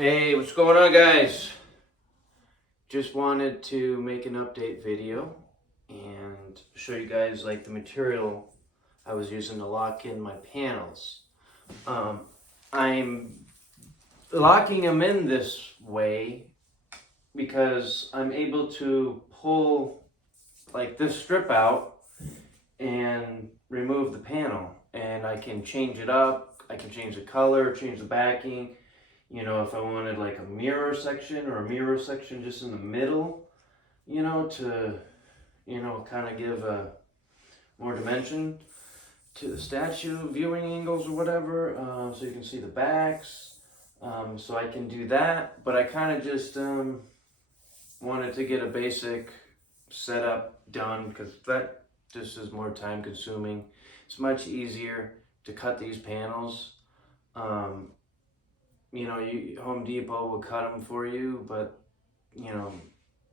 Hey, what's going on, guys? Just wanted to make an update video and show you guys like the material I was using to lock in my panels. I'm locking them in this way because I'm able to pull like this strip out and remove the panel, and I can change it up. I can change the color, change the backing. You know, if I wanted like a mirror section or a mirror section just in the middle, to, kind of give a more dimension to the statue, viewing angles or whatever, so you can see the backs. So I can do that, but I kind of just wanted to get a basic setup done because that just is more time consuming. It's much easier to cut these panels. Home Depot will cut them for you, but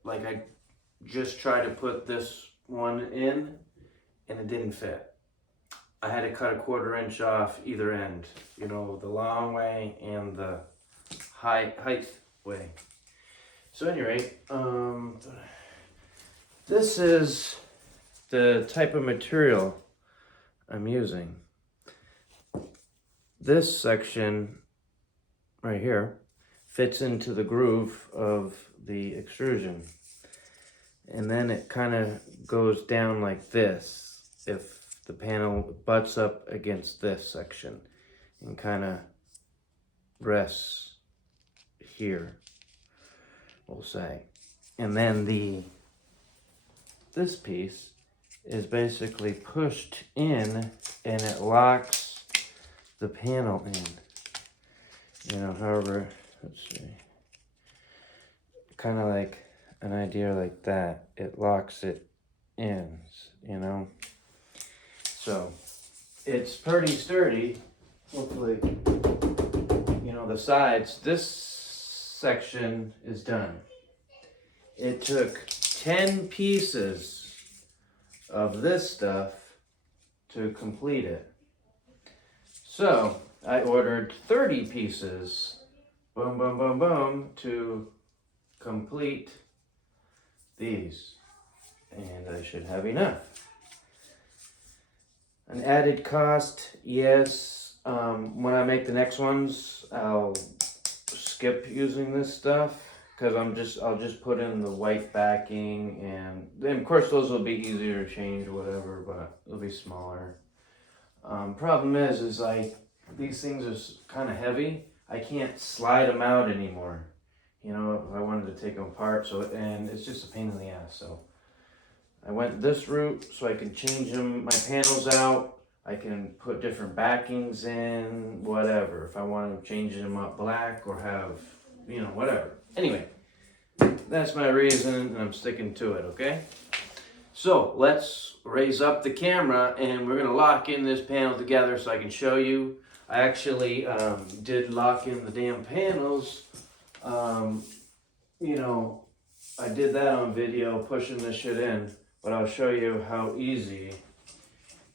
like I just tried to put this one in and it didn't fit. I had to cut a 1/4 inch off either end, the long way and the height way. So anyway, this is the type of material I'm using. This section right here fits into the groove of the extrusion, and then it kind of goes down like this if the panel butts up against this section and kind of rests here, we'll say. And then this piece is basically pushed in and it locks the panel in. However, let's see, kind of like an idea like that. It locks it in, So it's pretty sturdy. Hopefully, the sides. This section is done. It took 10 pieces of this stuff to complete it. So I ordered 30 pieces, boom, boom, boom, boom, to complete these. And I should have enough. An added cost, yes. When I make the next ones, I'll skip using this stuff because I'll just put in the white backing, and then of course those will be easier to change or whatever, but it'll be smaller. Problem is these things are kind of heavy. I can't slide them out anymore. If I wanted to take them apart, and it's just a pain in the ass. So I went this route so I can change my panels out. I can put different backings in, whatever. If I want to change them up black or have, whatever. Anyway, that's my reason, and I'm sticking to it, okay? So let's raise up the camera, and we're going to lock in this panel together so I can show you. I actually did lock in the damn panels. I did that on video, pushing this shit in, but I'll show you how easy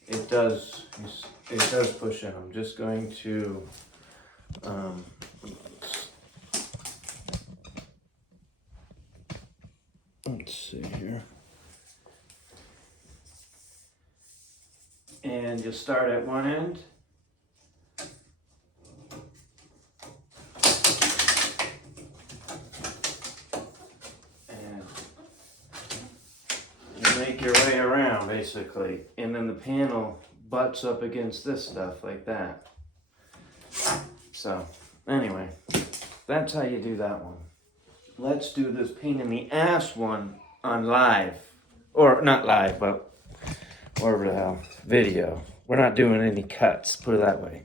it does push in. I'm just going to let's see here. And you'll start at one end. And you make your way around, basically. And then the panel butts up against this stuff like that. So, anyway, that's how you do that one. Let's do this pain in the ass one on live. Or not live, but whatever the hell, video. We're not doing any cuts, put it that way.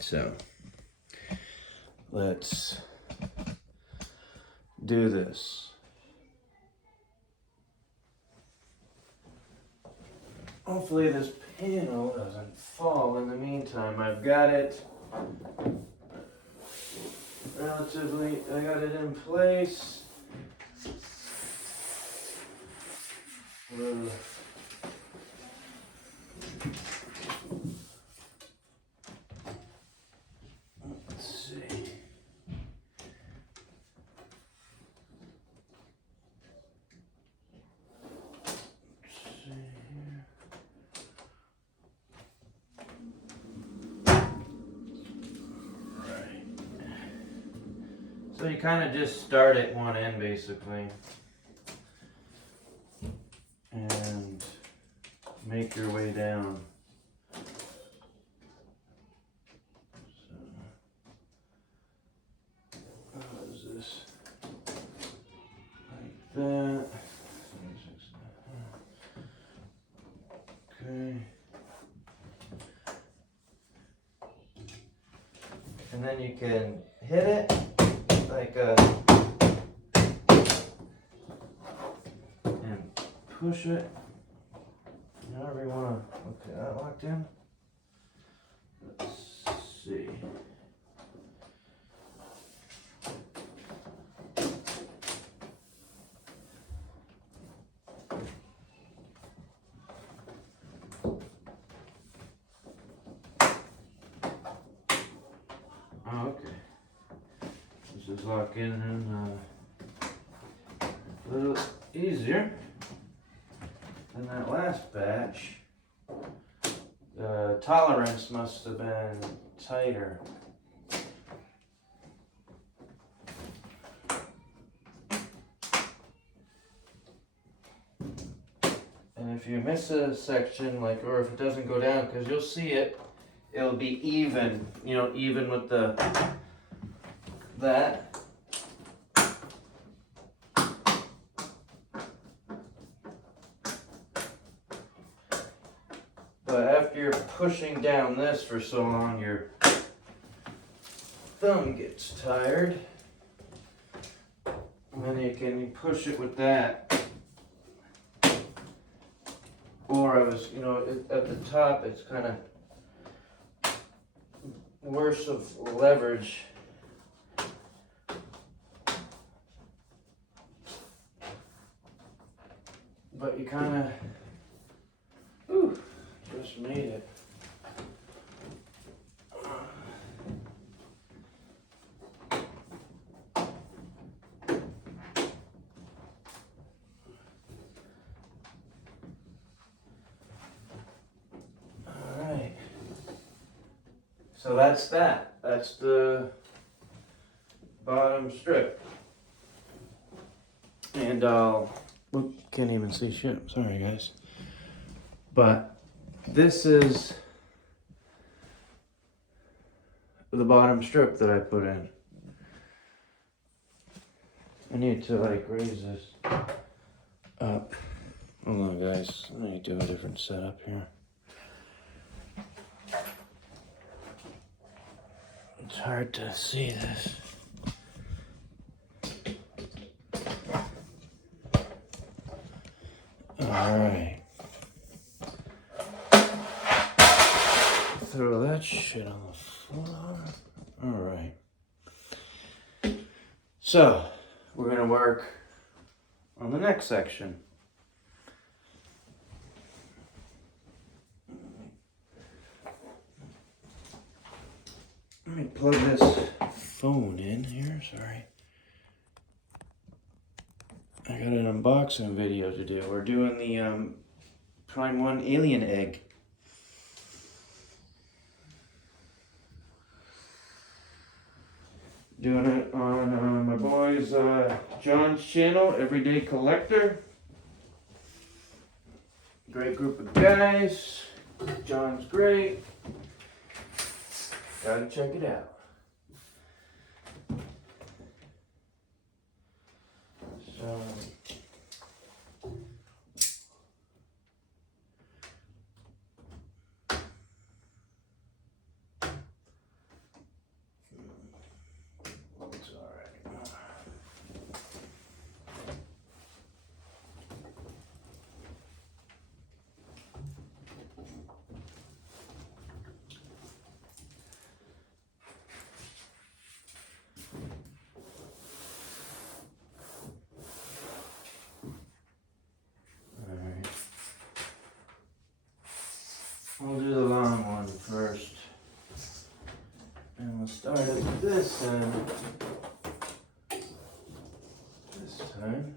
So, let's do this. Hopefully this panel doesn't fall in the meantime. I've got it I got it in place. Let's see. So you kind of just start at one end basically and make your way down. So, how is this? Like that. Okay. And then you can hit it like and push it. However you want to. Okay, that locked in. Let's see. Oh, okay. This is lock in and a little easier than that last batch. The tolerance must have been tighter. And if you miss a section, like, or if it doesn't go down, because you'll see it, it'll be even, you know, even with that. But after you're pushing down this for so long, your thumb gets tired. And then you can push it with that. Or I was, you know, at the top, it's kind of worse of leverage. But you kind of, just made it. Alright. So that's that. That's the bottom strip. And can't even see shit. Sorry guys. But this is the bottom strip that I put in. I need to like raise this up. Hold on guys, I need to do a different setup here. It's hard to see this. Alright. Throw that shit on the floor. Alright. So, we're going to work on the next section. Let me plug this phone in here, sorry. I got an unboxing video to do. We're doing the Prime 1 alien egg. Doing it on my boy's John's channel, Everyday Collector. Great group of guys. John's great. Gotta check it out. So it's all right. We'll do the long one first. And we'll start at this end. This time.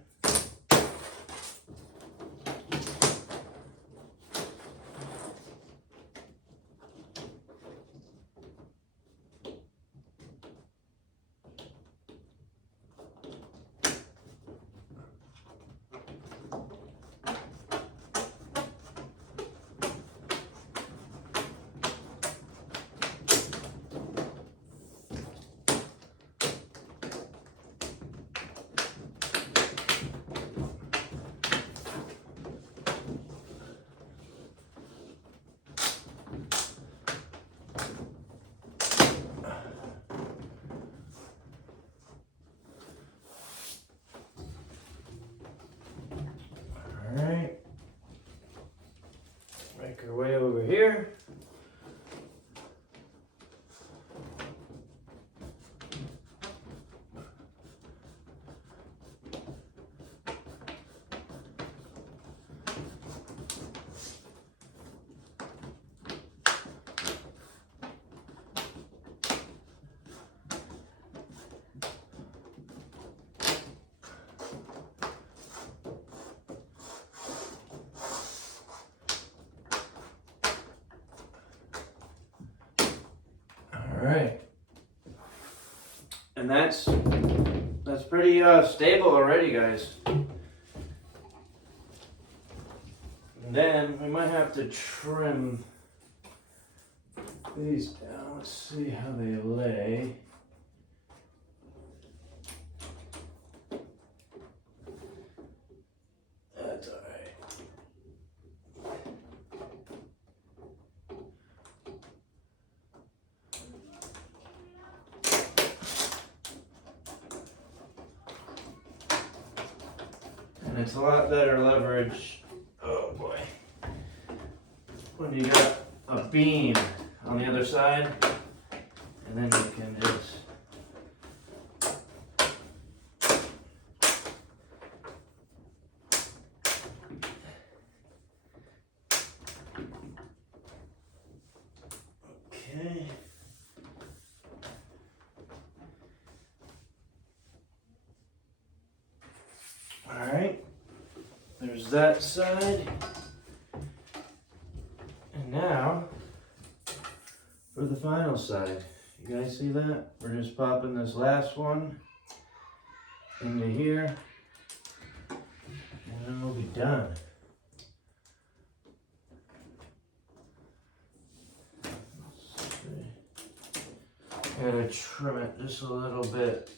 right. And that's pretty stable already, guys. And then we might have to trim these down. Let's see how they lay. That's all right. And it's a lot better leverage. Oh boy. When you got a beam on the other side, and then you can just okay. All right. There's that side. And now for the final side. You guys see that? We're just popping this last one into here, and then we'll be done. Gotta trim it just a little bit.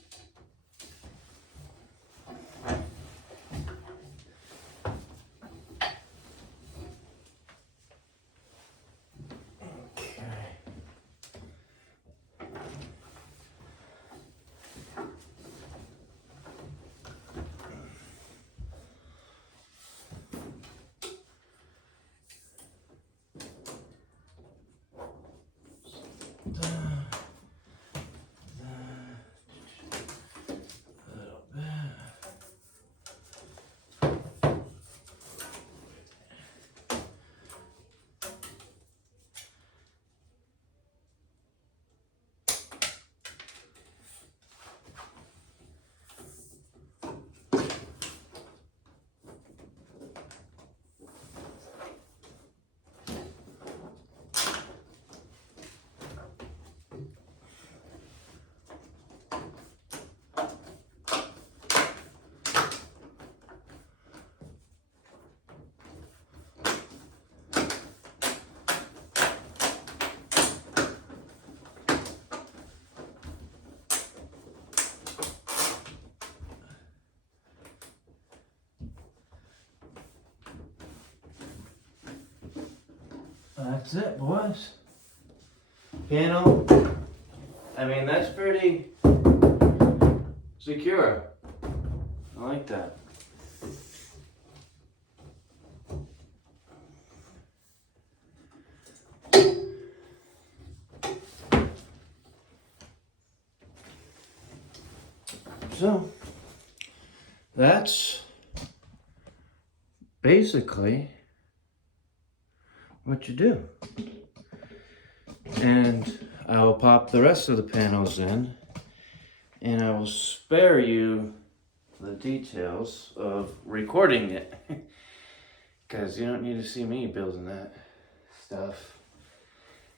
That's it, boys. Panel. I mean, that's pretty secure. I like that. So, that's basically what you do. And I will pop the rest of the panels in, and I will spare you the details of recording it, because you don't need to see me building that stuff.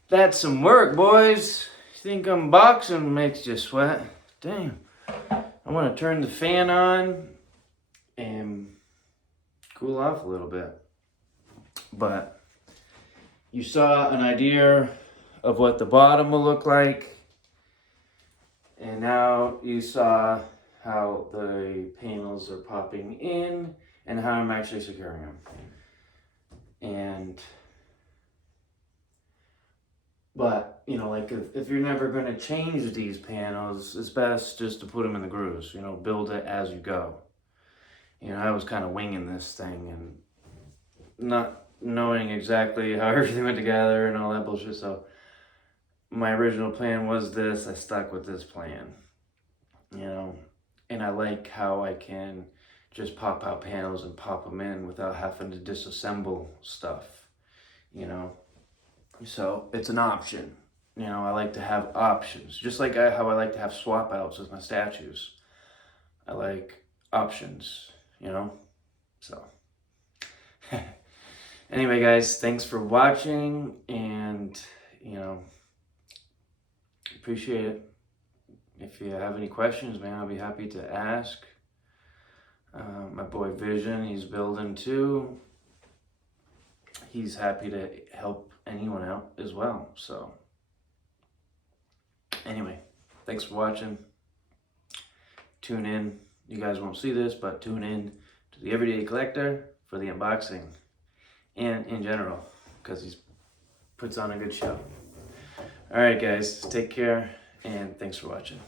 That's some work, boys. You think unboxing makes you sweat? Damn. I want to turn the fan on and cool off a little bit. But you saw an idea of what the bottom will look like. And now you saw how the panels are popping in and how I'm actually securing them. But, you know, like if you're never going to change these panels, it's best just to put them in the grooves, you know, build it as you go. You know, I was kind of winging this thing and not knowing exactly how everything went together and all that bullshit. So my original plan was this. I stuck with this plan, you know, and I like how I can just pop out panels and pop them in without having to disassemble stuff, you know. So it's an option. You know, I like to have options. Just like how I like to have swap outs with my statues. I like options, you know? So. Anyway, guys, thanks for watching. And, you know, appreciate it. If you have any questions, man, I'll be happy to ask. My boy Vision, he's building too. He's happy to help anyone out as well. So anyway, thanks for watching. Tune in. You guys won't see this, but tune in to the Everyday Collector for the unboxing and in general, because he puts on a good show. All right, guys, take care, and thanks for watching.